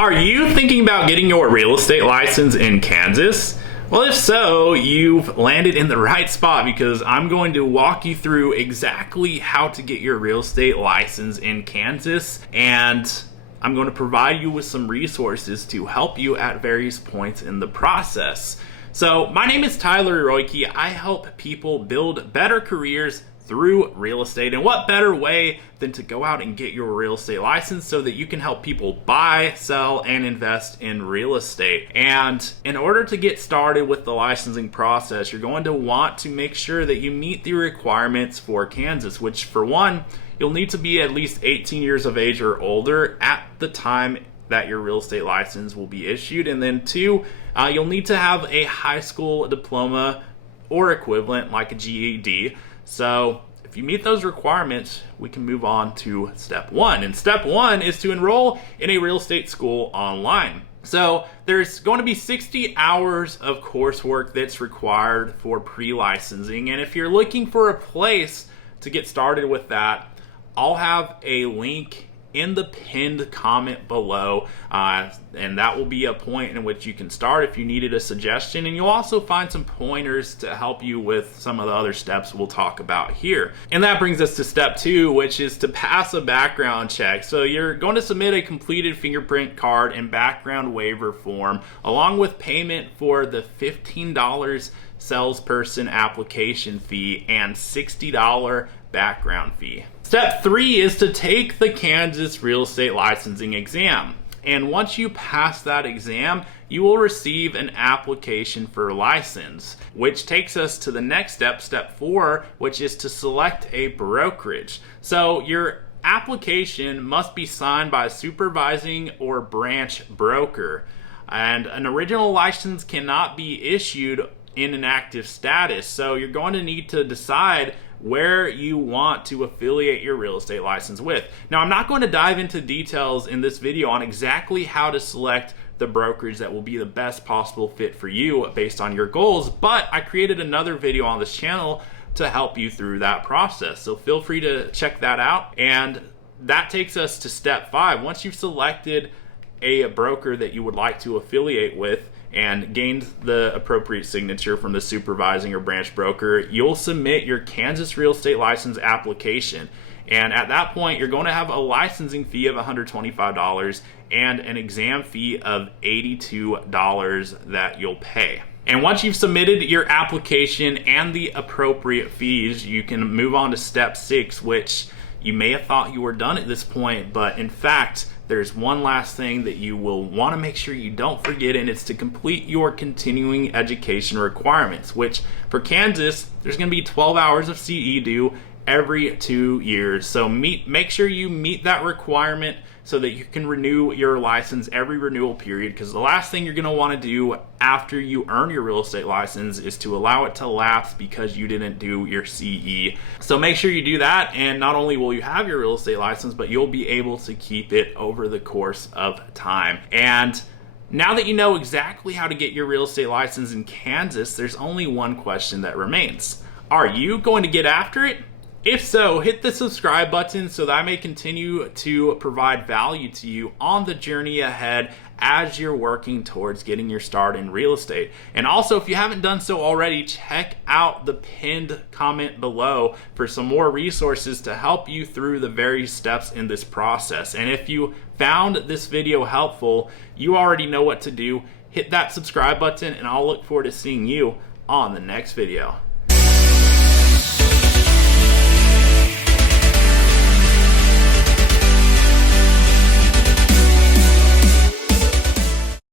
Are you thinking about getting your real estate license in Kansas? Well, if so, you've landed in the right spot because I'm going to walk you through exactly how to get your real estate license in Kansas, and I'm going to provide you with some resources to help you at various points in the process. So, my name is Tyler Roicki. I help people build better careers through real estate, and what better way than to go out and get your real estate license so that you can help people buy, sell, and invest in real estate. And in order to get started with the licensing process, you're going to want to make sure that you meet the requirements for Kansas, which for one, you'll need to be at least 18 years of age or older at the time that your real estate license will be issued. And then two, you'll need to have a high school diploma or equivalent like a GED. So if you meet those requirements, we can move on to step one. And step one is to enroll in a real estate school online. So there's going to be 60 hours of coursework that's required for pre-licensing. And if you're looking for a place to get started with that, I'll have a link in the pinned comment below, and that will be a point in which you can start if you needed a suggestion, and you'll also find some pointers to help you with some of the other steps we'll talk about here. And that brings us to step two, which is to pass a background check. So you're going to submit a completed fingerprint card and background waiver form along with payment for the $15 salesperson application fee and $60 background fee. Step three is to take the Kansas real estate licensing exam. And once you pass that exam, you will receive an application for license, which takes us to the next step, step four, which is to select a brokerage. So your application must be signed by a supervising or branch broker. And an original license cannot be issued in an active status. So you're going to need to decide where you want to affiliate your real estate license with. Now, I'm not going to dive into details in this video on exactly how to select the brokerage that will be the best possible fit for you based on your goals, but I created another video on this channel to help you through that process. So feel free to check that out. And that takes us to step five. Once you've selected a broker that you would like to affiliate with and gained the appropriate signature from the supervising or branch broker, you'll submit your Kansas real estate license application. And at that point, you're going to have a licensing fee of $125 and an exam fee of $82 that you'll pay. And once you've submitted your application and the appropriate fees, you can move on to step six, which you may have thought you were done at this point, but in fact, there's one last thing that you will want to make sure you don't forget, and it's to complete your continuing education requirements, which for Kansas, there's going to be 12 hours of CE due every 2 years. So make sure you meet that requirement so that you can renew your license every renewal period, because the last thing you're going to want to do after you earn your real estate license is to allow it to lapse because you didn't do your CE. So make sure you do that, and not only will you have your real estate license, but you'll be able to keep it over the course of time. And now that you know exactly how to get your real estate license in Kansas, there's only one question that remains. Are you going to get after it? If so, hit the subscribe button so that I may continue to provide value to you on the journey ahead as you're working towards getting your start in real estate. And also, if you haven't done so already, check out the pinned comment below for some more resources to help you through the various steps in this process. And if you found this video helpful, you already know what to do. Hit that subscribe button, and I'll look forward to seeing you on the next video.